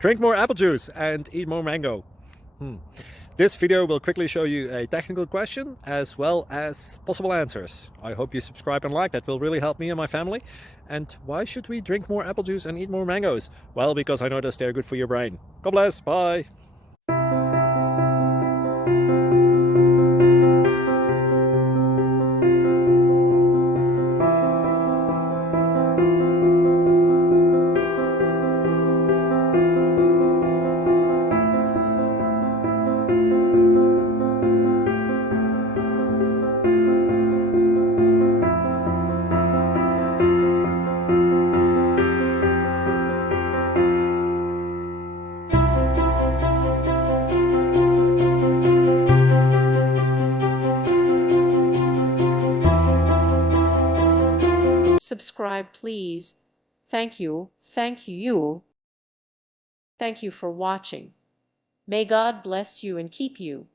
Drink more apple juice and eat more mango. This video will quickly show you a technical question as well as possible answers. I hope you subscribe and like, that will really help me and my family. And why should we drink more apple juice and eat more mangoes? Well, because I noticed they're good for your brain. God bless, bye. Subscribe, please. Thank you. Thank you. Thank you for watching. May God bless you and keep you.